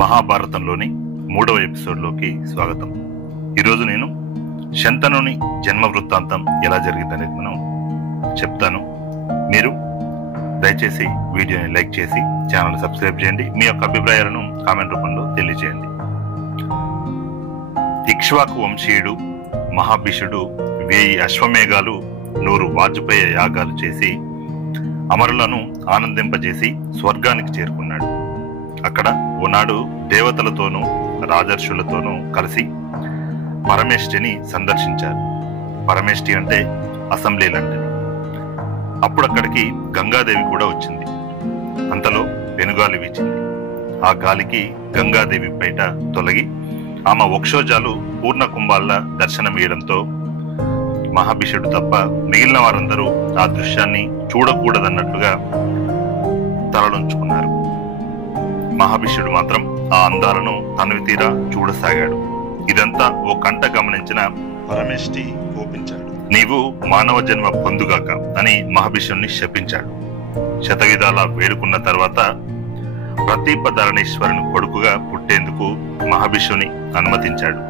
మహాభారతంలోని 3వ ఎపిసోడ్లోకి స్వాగతం. ఈరోజు నేను శంతనుని జన్మ వృత్తాంతం ఎలా జరిగిందనేది మనం చెప్తాను. మీరు దయచేసి వీడియోని లైక్ చేసి ఛానల్ సబ్స్క్రైబ్ చేయండి. మీ యొక్క అభిప్రాయాలను కామెంట్ రూపంలో తెలియజేయండి. ఇక్ష్వాకు వంశీయుడు మహాభిషుడు 1000 అశ్వమేఘాలు 100 వాజపేయ యాగాలు చేసి అమరులను ఆనందింపజేసి స్వర్గానికి చేరుకున్నాడు. అక్కడ ఓనాడు దేవతలతోనూ రాజర్షులతోనూ కలిసి పరమేష్ఠిని సందర్శించారు. పరమేష్ఠి అంటే అసెంబ్లీ లాంటిది. అప్పుడు అక్కడికి గంగాదేవి కూడా వచ్చింది. అంతలో పెనుగాలి వీచింది. ఆ గాలికి గంగాదేవి బయట తొలగి ఆమె వక్షోజాలు పూర్ణ కుంభాల దర్శనమీయడంతో మహాభిషుడు తప్ప మిగిలిన వారందరూ ఆ దృశ్యాన్ని చూడకూడదన్నట్లుగా తలలుంచుకున్నారు. మహాభిషుడు మాత్రం ఆ అందాలను తనవి తీరా చూడసాగాడు. ఇదంతా ఓ కంట గమనించిన పరమేష్ఠి కోపించాడు. నీవు మానవ జన్మ పొందుగాక అని మహాభిషుడిని శపించాడు. శతవిధాలా వేడుకున్న తర్వాత ప్రతీపధరణేశ్వరుని కొడుకుగా పుట్టేందుకు మహాభిషుని అనుమతించాడు.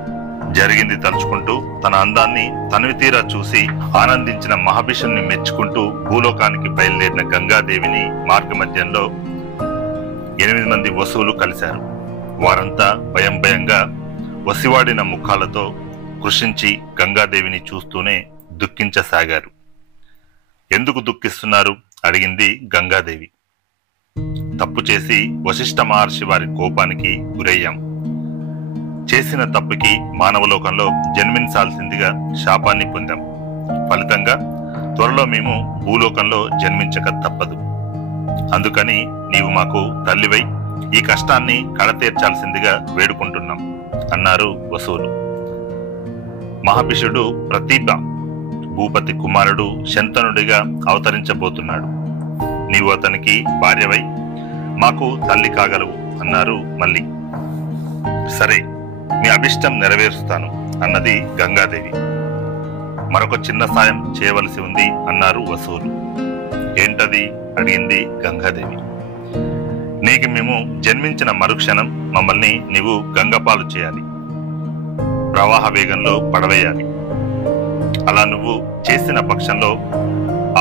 జరిగింది తలుచుకుంటూ తన అందాన్ని తనవి తీరా చూసి ఆనందించిన మహాభిషుని మెచ్చుకుంటూ భూలోకానికి బయలుదేరిన గంగాదేవిని మార్గమధ్యంలో 8 మంది వసువులు కలిశారు. వారంతా భయంగా వసివాడిన ముఖాలతో కృషించి గంగాదేవిని చూస్తూనే దుఃఖించసాగారు. ఎందుకు దుఃఖిస్తున్నారు అడిగింది గంగాదేవి. తప్పు చేసి వశిష్ఠ మహర్షి వారి కోపానికి గురయ్యాం. చేసిన తప్పుకి మానవలోకంలో జన్మించాల్సిందిగా శాపాన్ని పొందాం. ఫలితంగా త్వరలో మేము భూలోకంలో జన్మించక తప్పదు. అందుకని నీవు మాకు తల్లివై ఈ కష్టాన్ని కడతీర్చాల్సిందిగా వేడుకుంటున్నాం అన్నారు వసువులు. మహాభిషుడు ప్రతీప భూపతి కుమారుడు శంతనుడిగా అవతరించబోతున్నాడు. నీవు అతనికి భార్యవై మాకు తల్లి కాగలవు అన్నారు మళ్ళీ. సరే, మీ అభిష్టం నెరవేరుస్తాను అన్నది గంగాదేవి. మరొక చిన్న సాయం చేయవలసి ఉంది అన్నారు వసువులు. ఏంటది అడిగింది గంగాదేవి. నీకు మేము జన్మించిన మరుక్షణం మమ్మల్ని నీవు గంగపాలు చేయాలి. ప్రవాహ వేగంలో పడవేయాలి. అలా నువ్వు చేసిన పక్షంలో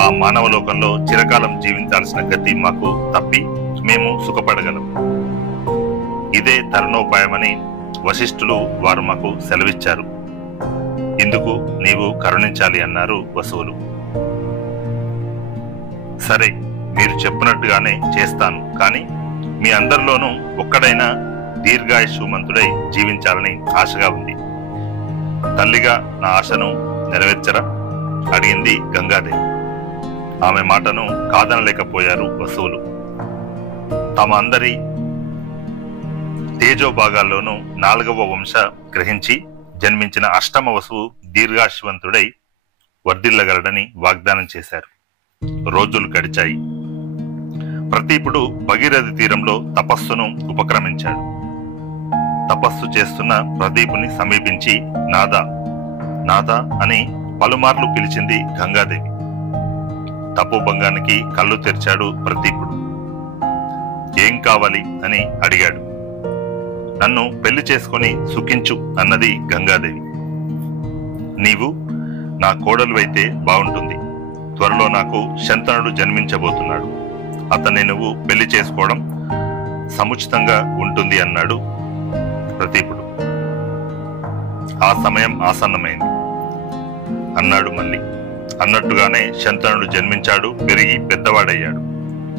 ఆ మానవలోకంలో చిరకాలం జీవించాల్సిన గతి మాకు తప్పి మేము సుఖపడగలం. ఇదే తరుణోపాయమని వశిష్ఠులు వారు మాకు సెలవిచ్చారు. ఇందుకు నీవు కరుణించాలి అన్నారు వసువులు. సరే, మీరు చెప్పినట్టుగానే చేస్తాను. కానీ మీ అందరిలోనూ ఒక్కడైనా దీర్ఘాయుష్మంతుడై జీవించాలని ఆశగా ఉంది. తల్లిగా నా ఆశను నెరవేర్చరా అడిగింది గంగాదేవి. ఆమె మాటను కాదనలేకపోయారు వసువులు. తమ అందరి తేజోభాగాల్లోనూ 4వ వంశ గ్రహించి జన్మించిన అష్టమ వసువు దీర్ఘాయుష్మంతుడై వర్ధిల్లగలడని వాగ్దానం చేశారు. రోజులు గడిచాయి. ప్రతీపుడు భగీరథి తీరంలో తపస్సును ఉపక్రమించాడు. తపస్సు చేస్తున్న ప్రదీపుని సమీపించి నాదా నాదా అని పలుమార్లు పిలిచింది గంగాదేవి. తపోభంగానికి కళ్ళు తెరిచాడు ప్రదీపుడు. ఏం కావాలి అని అడిగాడు. నన్ను పెళ్లి చేసుకొని సుఖించు అన్నది గంగాదేవి. నీవు నా కోడలువైతే బాగుంటుంది. త్వరలో నాకు శంతనుడు జన్మించబోతున్నాడు. అతన్ని నువ్వు పెళ్లి చేసుకోవడం సముచితంగా ఉంటుంది అన్నాడు ప్రదీపుడు. ఆ సమయం ఆసన్నమైంది అన్నాడు మళ్ళీ. అన్నట్టుగానే శంతనుడు జన్మించాడు. పెరిగి పెద్దవాడయ్యాడు.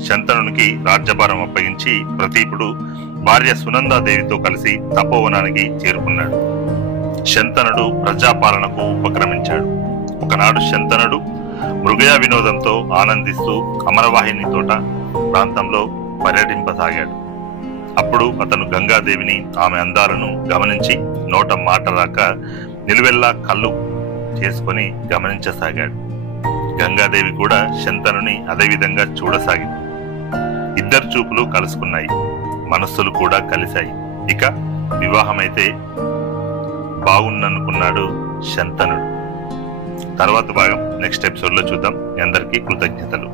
శంతనునికి రాజ్యభారం అప్పగించి ప్రదీపుడు భార్య సునందాదేవితో కలిసి తపోవనానికి చేరుకున్నాడు. శంతనుడు ప్రజాపాలనకు ఉపక్రమించాడు. ఒకనాడు శంతనుడు మృగయా వినోదంతో ఆనందిస్తూ అమరవాహిని తోట ప్రాంతంలో పర్యటింపసాగాడు. అప్పుడు అతను గంగాదేవిని ఆమె అందాలను గమనించి నోట మాట రాక నిలువెల్లా కళ్ళు చేసుకొని గమనించసాగాడు. గంగాదేవి కూడా శంతనుని అదేవిధంగా చూడసాగింది. ఇద్దరు చూపులు కలుసుకున్నాయి. మనస్సులు కూడా కలిశాయి. ఇక వివాహమైతే బాగుందనుకున్నాడు శంతనుడు. తర్వాత భాగం నెక్స్ట్ ఎపిసోడ్లో చూద్దాం. మీ అందరికీ కృతజ్ఞతలు.